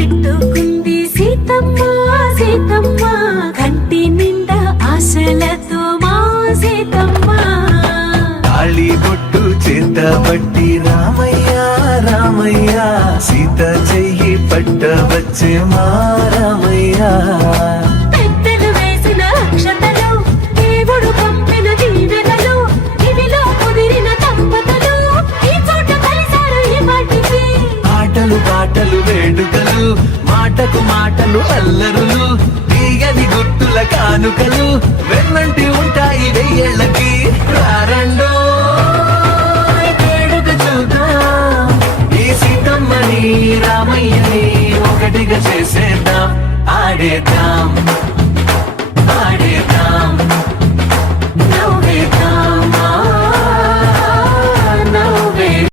పెట్టుకుంది సీతమ్మ సీతమ్మ కంటి నిండా ఆశలతో మా సీతమ్మ తాళి బొట్టు చేతబట్టి రామయ్య రామయ్య సీత చెయ్యి పట్టవచ్చే మా రామయ్య పెద్దలు వేసిన అక్షతలు దేవుడు పంపిన దీవెనలు ఇవిలో కుదిరిన దంపతులు ఈ చోట కలిసారు ఈ పాటికి ఆటలు పాటలు వేడుకలు మాటకు మాటలు అల్లరులు తీయని గుట్టుల కానుకలు వెన్నంటి ఉంటాయి వెయ్యేళ్ళకి రారండో వేడుక చూద్దాం ఈ సీతమ్మని రామయ్యని ఒకటిగా చేసేద్దాం ఆడేద్దాం